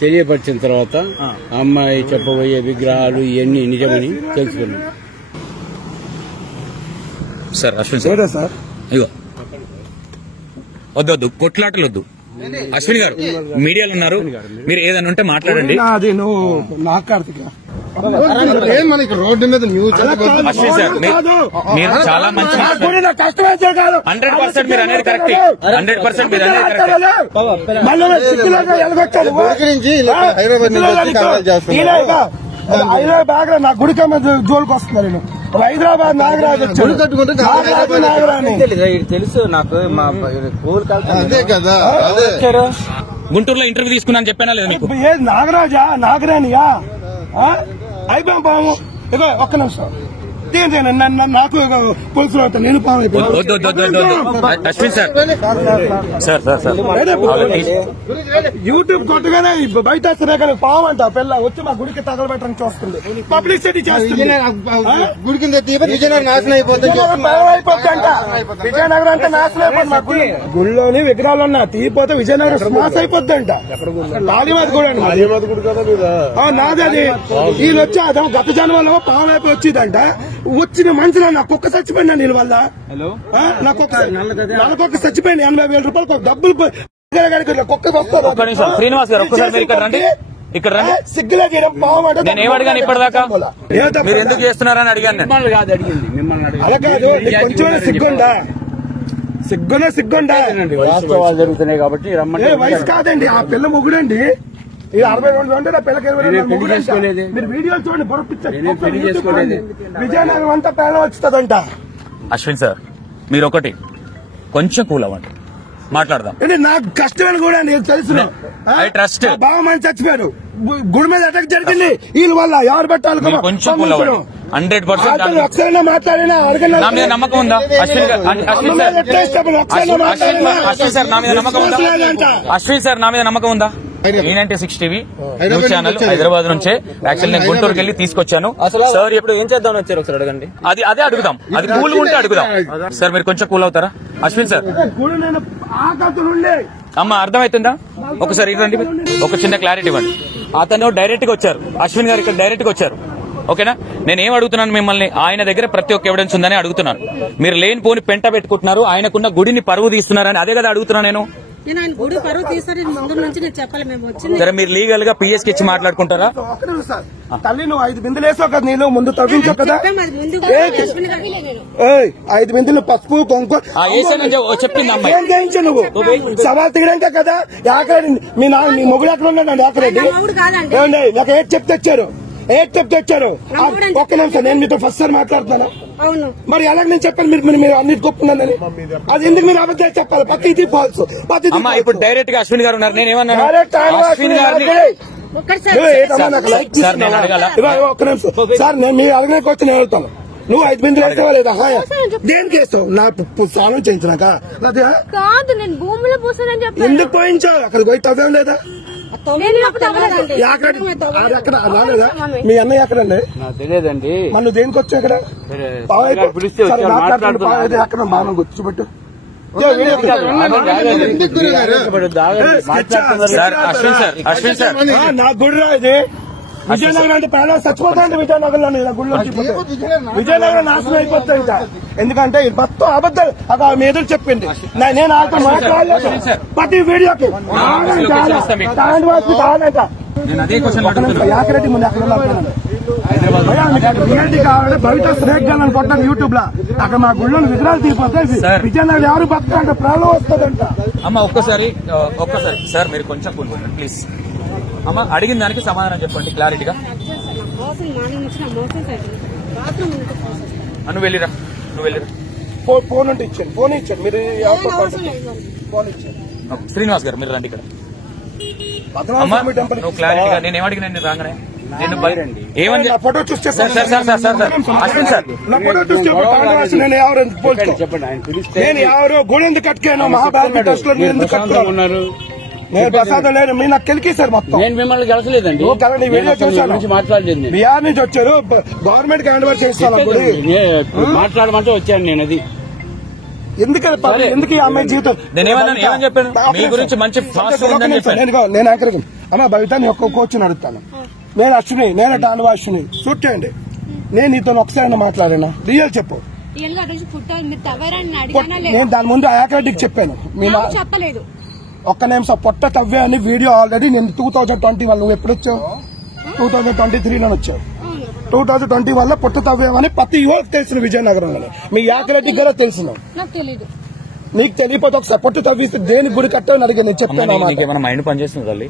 తెలియపరిచిన తర్వాత ఆ అమ్మాయి చెప్పబోయే విగ్రహాలు ఇవన్నీ నిజమని తెలుసుకున్నాను. సార్ అశ్విన్ సార్ ఇగో వద్దు కొట్లాటలు వద్దు. అశ్విన్ గారు మీడియాలో ఉన్నారు, మీరు ఏదైనా ఉంటే మాట్లాడండి. అది నువ్వు మాట్లాడుతున్నా మనకి రోడ్డు మీద న్యూస్ అశ్విన్ సార్ మీరు చాలా మంచి 100% మీరు అనేది కరెక్ట్. 100% మీరు అనేది కరెక్ట్. గురించి హైదరాబాద్ నుంచి వచ్చి కావాలి చేస్తున్నారు. హైదరాబాద్ నా గుడిక జోలికి వస్తున్నారు. నేను హైదరాబాద్ నాగరాజు తెలుసు నాకు. అదే కదా గుంటూరులో ఇంటర్వ్యూ తీసుకున్నాను చెప్పానా లేదు మీకు? నాగరాజా నాగరానియా అయిపోయాం పాము. ఇగో ఒక్క నిమిషం నాకు పోలీసులు అవుతాను. నేను పాము అయిపోయాను. అశ్విన్ సార్ యూట్యూబ్ కొట్టగానే బయట కానీ పాము అంట పిల్ల వచ్చి మా గుడికి తగలబెట్టడానికి చూస్తుంది. పబ్లిసిటీ చేస్తుంది. గుడి కింద విజయనగరం నాశనం అయిపోతుంది. విజయనగరం అంటే నాశనం అయిపోతుంది. మా గుడిలోని విగ్రహాలు ఉన్నా తీయపోతే విజయనగరం స్మాస్ అయిపోద్ది అంట. కాళీమాత కూడా నాది అది. వీళ్ళు వచ్చి అదే గత జన్మలో పాము అయిపోయి వచ్చిందంట. వచ్చిన మనుషులు నా కుక్క చచ్చిపోయినా నీళ్ళ వల్ల. నలకొక్క చచ్చిపోయింది. 80,000 రూపాయలు డబ్బులు కుక్క వస్తారు. శ్రీనివాస్ గారు ఒక్కసారి మీరు ఇక్కడ రండి. ఇక్కడ రండి. సిగ్గులే పాము అంటే నేను ఏమడిగాను ఇప్పటిదాకా? మీరు ఎందుకు చేస్తున్నారని అడిగాను. మిమ్మల్ని కాదు అడిగింది, మిమ్మల్ని అలా కాదు. కొంచెం సిగ్గుండా వాస్తవాలు జరుగుతున్నాయి కాబట్టి రమ్మంటే వయసు కాదండి. ఆ పిల్ల మొగుడండి. 62 అంటే నా పిల్లకి మీరు వీడియోలు చూడండి. బొరపించండి. విజయనగరం అంతా పేద వచ్చుతుందంట. అశ్విన్ సార్ మీరు ఒకటి కొంచెం కూల్ అవ్వండి, మాట్లాడదాం. నాకు కష్టమని కూడా నేను తెలుసు. I trust. బాగా మంది చచ్చిపోయారు. గుడి మీద అటాక్ జరిగింది వీళ్ళ వల్ల. ఎవరు పెట్టాలి? కొంచెం కూల్ అవ్వండి. 100% ఒకసారి మాట్లాడినా నా మీద నమ్మకం ఉందా? అశ్విన్ సార్ నా మీద నమ్మకం ఉందా? అశ్విన్ సార్ నా మీద నమ్మకం ఉందా? E96 TV news channel Hyderabad నుంచే యాక్చువల్ నేను గుంటూరుకి వెళ్ళి తీసుకొచ్చాను. సార్ ఇప్పుడు ఏం చేద్దామని వచ్చారు ఒకసారి అడగండి. అదే అడుగుదాం. అది కూల్ ఉంటే అడుగుదాం. సార్ మీరు కొంచెం కూల్ అవుతారా? అశ్విన్ సార్ అమ్మ అర్థమవుతుందా? ఒకసారి ఇవ్వండి, ఒక చిన్న క్లారిటీ ఇవ్వండి. అతను డైరెక్ట్ గా వచ్చారు. అశ్విన్ గారు ఇక్కడ డైరెక్ట్ గా వచ్చారు. ఓకేనా? నేనేం అడుగుతున్నాను మిమ్మల్ని, ఆయన దగ్గర ప్రతి ఒక్క ఎవిడెన్స్ ఉందని అడుగుతున్నాను. మీరు లేని పోని పెంట పెట్టుకుంటున్నారు, ఆయనకున్న గుడిని పరువు తీస్తున్నారని అదే కదా అడుగుతున్నాను నేను. నేను ఆయన గుడి పరువు తీసారి ముందు నుంచి నేను చెప్పాలి. మేము వచ్చింది సరే మీరు లీగల్ గా పిఎస్కి ఇచ్చి మాట్లాడుకుంటారా? తల్లి నువ్వు 5 బిందులు వేసావు కదా, నీళ్ళు ముందు తవ్వించావు కదా. 5 బిందులు పసుపు కొంకు చెప్పింది అమ్మాయి. ఏం చేయించు నువ్వు? సవాల్ తీయడానికే కదా. మీ మొగుడు ఎక్కడ ఉన్నాడు? యాకరెడ్డి నాకు ఏది చెప్తే వచ్చారు. ఒక్క నిమిషం, నేను మీతో ఫస్ట్ సార్ మాట్లాడుతున్నాను. అవును మరి ఎలా నేను చెప్పాను మీరు అన్నిటి గొప్పందని? అది ఎందుకు మీరు అబద్ధాలు చెప్పాలి? పత్తి ఇది ఫాల్స్. ఇప్పుడు డైరెక్ట్ గా అశ్విన్ గారు ఉన్నారు. నేనేమన్నాను? అశ్విన్ గారిని ఒక్క నిమిషం సార్, నేను మీరు అడగడానికి వచ్చి నేను వెళ్తాను. నువ్వు 5 బిందులు వేస్తావా లేదా? దేనికి వేస్తావు? నా స్నానం చేయించినాక కాదు, నేను భూమిలో పోసానని చెప్పాను. ఎందుకు పోయించావు? అక్కడికి పోయి తవ్వేం లేదా? అక్కడ రాలేదా? మీ అన్నయ్య ఎక్కడండి? తెలియదండి. మన దేనికి వచ్చా? ఇక్కడ అక్కడ బాగా కూర్చోబెట్టు. అశ్విన్ సార్ నా గుడి రా ఇది. విజయనగరం అంటే ప్రాణాలు చచ్చిపోతాయంటే విజయనగరంలో గుడిలో విజయనగరం నాశనం అయిపోతాయంట. ఎందుకంటే ఇది మొత్తం అబద్ధాలు. అక్కడ మీ ఎదురు చెప్పింది. నేను అక్కడ మాట్లాడలేదు. ప్రతి వీడియోకి యాకరెడ్డి ముందు అక్కడ కావాలంటే బయట స్నేక్ జనాన్ని కొట్టాను యూట్యూబ్ లో. అక్కడ మా గుళ్ళో విగ్రహాలు తీరిపోతాయి. విజయనగరం ఎవరు బతుకంటే ప్రాణం వస్తుందంట. అమ్మ ఒక్కసారి సార్ మీరు కొంచెం కూర్చోండి ప్లీజ్. అమ్మ అడిగిన దానికి సమాధానం చెప్పండి క్లారిటీగా. నువ్వు వెళ్ళిరా. ఫోన్ ఉంటే ఇచ్చాను. ఫోన్ ఇచ్చాను. మీరు ఫోన్ ఇచ్చాను. శ్రీనివాస్ గారు మీరు రండి ఇక్కడ. నువ్వు క్లారిటీగా నేను ఏమడిగినా నేను రాగానే ఏమని ఫోటో చూస్తే అశ్విన్ సార్ నా ఫోటో చూస్తే నేను ఎవరు చెప్పండి. ఆయన పిలిస్తే నేను ఎవరు గుడి ఎందుకు కట్టుకాను? మహాభారత ట్రస్ట్ లో ఎందుకు కట్టుకున్నారు? నేను ప్రసాదం లేదు, మీరు నాకు కెలికేశారు మొత్తం. నేను మిమ్మల్ని గెలచలేదండి, వీడియో చూసాను. మాట్లాడలేదు. బీహార్ నుంచి వచ్చారు, గవర్నమెంట్ కి హ్యాండ్ ఓవర్ చేస్తాను. మాట్లాడమంటే వచ్చాను నేను. అది ఎందుకు ఈ అమ్మాయి జీవితం ఏమని చెప్పాను మీ గురించి మంచి నేను ఆఖరికి అమ్మ భవిత నీ ఒక్క కోచ్ని అడుగుతాను. నేను అశ్విని, నేను డాన్వా అశ్విని. షూట్ చేయండి. నేను నీతో ఒకసారి మాట్లాడాను, రియల్ చెప్పు. నేను దాని ముందు యాక్రెడ్డికి చెప్పాను, చెప్పలేదు. ఒక్క నిమిషం. పొట్ట తవ్వే అని వీడియో ఆల్రెడీ నేను 2021 నువ్వు ఎప్పుడు వచ్చావు? 2023లో వచ్చావు. 2021 లో పొట్ట తవ్వేమని ప్రతి యువకు తెలిసిన విజయనగరంలో. మీ యాక్రెడ్డికి కూడా తెలిసిన. నీకు తెలియపోతే ఒకసారి పొట్టు తవ్విస్తే దేని గుడి కట్టాలని అడిగా నేను చెప్పాను. మైండ్ పనిచేస్తుంది తల్లి.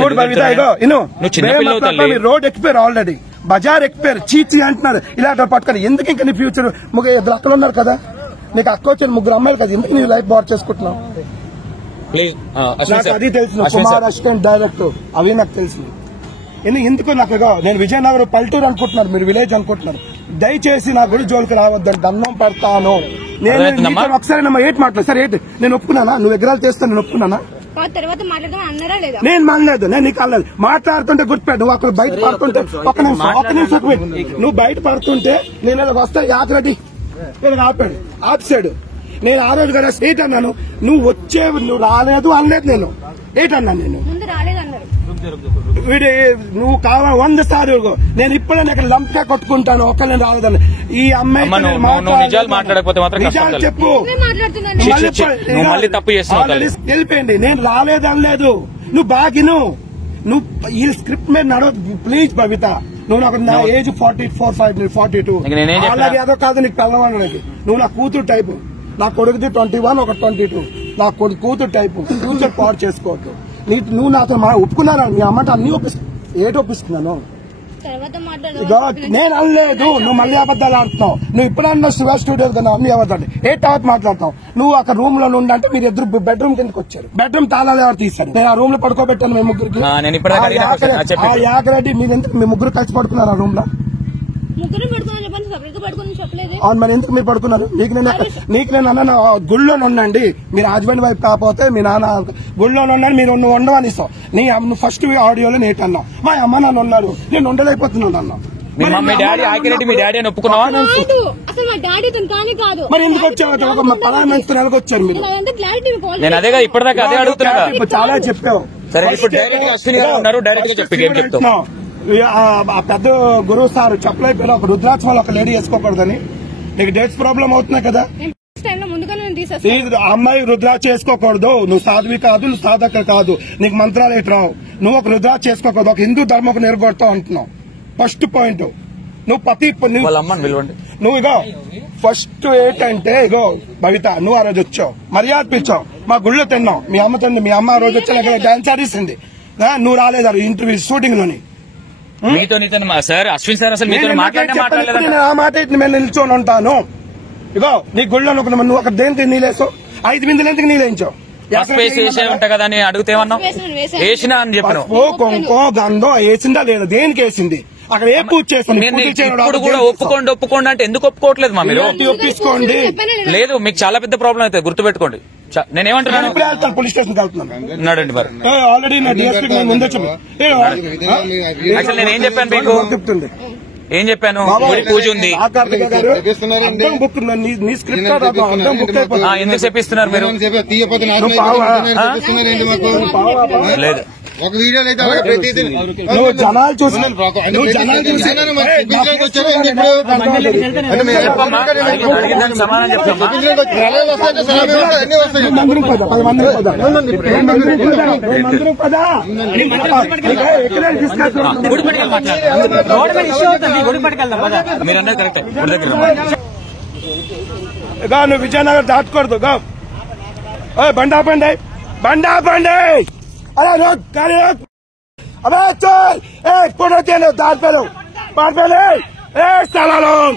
చూడు బబిత, ఇగో రోడ్ ఎక్కిపోయారు, ఆల్రెడీ బజార్ ఎక్కిపోయారు. చీచి అంటున్నారు ఇలాంటి పట్టుకొని. ఎందుకు ఇంకా నీ ఫ్యూచర్? ఇద్దరు అక్కలు ఉన్నారు కదా, నీకు అక్క వచ్చిన 3 అమ్మాయిలు కదా, ఎందుకు నీ లైఫ్ బార్ చేసుకుంటున్నావు? నాకు అది తెలుసు. కుమార్ అసిస్టెంట్ డైరెక్టర్ అవి నాకు తెలిసింది. ఎందుకు నాకు నేను విజయనగరం పల్లెటూరు అనుకుంటున్నారు, మీరు విలేజ్ అనుకుంటున్నారు. దయచేసి నా గుడి జోలికి రావద్దని దండం పెడతాను. నేను ఒకసారి ఏటి మాట్లాడు సార్, ఏంటి నేను ఒప్పుకున్నానా? నువ్వు ఎగరాలు చేస్తాను, నేను ఒప్పుకున్నానా? నేను మానలేదు, నేను నీకు అనలేదు. మాట్లాడుతుంటే గుర్తుపెట్టు. నువ్వు అక్కడ బయట పడుతుంటే ఒక నిమిషం నువ్వు బయట పడుతుంటే నేను వస్తా యాత్రటి నేను ఆపాడు. నేను ఆ రోజు కదా స్టేట్ అన్నాను, నువ్వు నువ్వు రాలేదు అనలేదు. నేను డేట్ అన్నాను. నేను వీడి నువ్వు కావాలి 100 సార్లు. నేను ఇప్పుడే ఇక్కడ లంపగా కొట్టుకుంటాను, ఒక్కళ్ళని రాలేదని. ఈ అమ్మాయి నిజాలు చెప్పు. తెలిపేయండి, నేను రాలేదనలేదు. నువ్వు బాగిను, నువ్వు ఈ స్క్రిప్ట్ మీద నడవద్దు ప్లీజ్ బబిత. నువ్వు నాకు నా ఏజ్ 44, 42 అలాగే అదో కాదు నీకు పిల్లవాడికి. నువ్వు నా కూతురు టైపు. నా కొడుకుది 21, ఒక 22. నా కూతురు టైపు. ఫ్యూచర్ పాడు చేసుకోవద్దు. నువ్వు నాతో ఒప్పుకున్నారా? నీ అమ్మంటే అన్ని ఏటి ఒప్పిస్తున్నాను. నేను అనలేదు, నువ్వు మళ్ళీ అబద్దాలు ఆడుతున్నావు. నువ్వు ఇప్పుడన్నా శివ స్టూడియో కదా అన్ని అబద్దాలు. ఏ టాప్ మాట్లాడతావు నువ్వు? అక్కడ రూమ్ లో ఉండంటే మీరు ఇద్దరు బెడ్రూమ్ కిందకి వచ్చారు. బెడ్రూమ్ తాళాలు ఎవరు తీశారు? నేను ఆ రూమ్ లో పడుకోబెట్టాను మేము ముగ్గురికి. యాకరెడ్డి మీరు ఎందుకు మీ ముగ్గురు కలిసి పడుకున్నారు ఆ రూమ్ లో? మరి ఎందుకు మీరు పడుకున్నారు? నీకు నేను అన్న గుళ్ళో ఉండండి, మీరు హస్బెండ్ వైఫ్ కాకపోతే మీ నాన్న గుళ్ళో ఉండండి, మీరు ఉండవని ఇస్తావు. నువ్వు ఫస్ట్ ఆడియోలో నేటన్నా మా అమ్మ నాన్న ఉన్నారు, నేను ఉండలేకపోతున్నాను అన్నా. మరి ఎందుకు వచ్చావు? పలానా నెలకు వచ్చారు మీరు. చాలా చెప్పావు. ఆ పెద్ద గురువు సార్ చెప్పలేకపోయినా ఒక రుద్రాక్ష వల్ల ఒక లేడీ వేసుకోకూడదని. నీకు డేట్స్ ప్రాబ్లం అవుతున్నాయి కదా. అమ్మాయి రుద్రాక్ష చేసుకోకూడదు. నువ్వు సాధ్వి కాదు, నువ్వు సాధక కాదు, నీకు మంత్రాలు ఎటు రావు. నువ్వు ఒక రుద్రాక్ష చేసుకోకూడదు, ఒక హిందూ ధర్మకు నిలబడతావు అంటున్నావు. ఫస్ట్ పాయింట్ నువ్వు ఇగో ఫస్ట్ ఏంటంటే ఇగో భవిత, నువ్వు ఆ రోజు వచ్చావు, మర్యాద పిచ్చావు, మా గుళ్ళో తిన్నావు, మీ అమ్మ తింది. మీ అమ్మ ఆ రోజు వచ్చా డాన్స్ ఆడిస్తుంది, నువ్వు రాలేదు ఇంటర్వ్యూ షూటింగ్ లోని. సార్ అశ్విన్ సార్ అసలు నేను ఆ మాట మేము నిల్చొని ఉంటాను. ఇగో నీ గుళ్ళో నువ్వు ఒక దేనికి నీళ్ళేసావు, 5 బిందెలు ఎందుకు నీళ్ళేయించావు? ఉంటా కదా అని అడుగుతేమన్నా వేసినా అని చెప్పాను. కొంకో గంధం వేసిందా లేదా? దేనికి వేసింది? అక్కడ ఏ పూజ చేస్తాను? ఒప్పుకోండి అంటే ఎందుకు ఒప్పుకోవట్లేదు మా? మీరు ఒప్పించుకోండి. లేదు, మీకు చాలా పెద్ద ప్రాబ్లం అవుతుంది, గుర్తుపెట్టుకోండి. నేనేమంటున్నాను, పోలీస్ స్టేషన్ వెళ్తున్నానండి. మరి ఆల్రెడీ ముందే అసలు నేనేం చెప్పాను మీకు? చెప్తుంది ఏం చెప్పాను? పూజ ఉంది, ఎందుకు చెప్పిస్తున్నారు మీరు? లేదు ఒక వీడియోలో అయితే నువ్వు జనాలు చూసి సమాధానం చెప్తామా? మీరన్నది కరెక్ట్. నువ్వు విజయనగరం దాటకూడదు. బండాపండి బండాపండి. अरे रोक गाड़ी रोक, अबे चल, एक फोटो दाद पे लो, साला लोग।